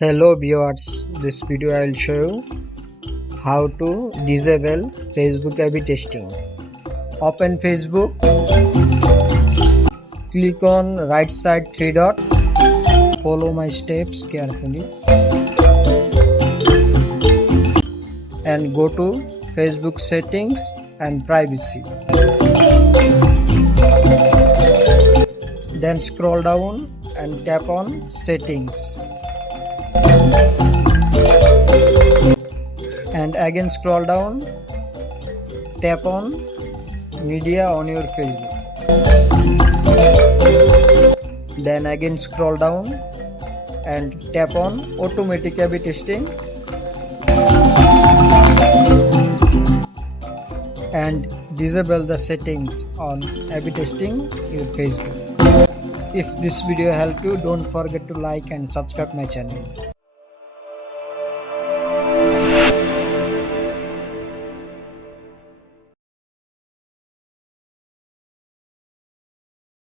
Hello viewers, this video I will show you how to disable Facebook A/B testing. Open Facebook, click on right side three dot, follow my steps carefully and go to Facebook settings and privacy. Then scroll down and tap on settings. And again scroll down, tap on media on your Facebook. Then again scroll down and tap on automatic A/B testing and disable the settings on A/B testing your Facebook. If this video helped you, don't forget to like and subscribe my channel.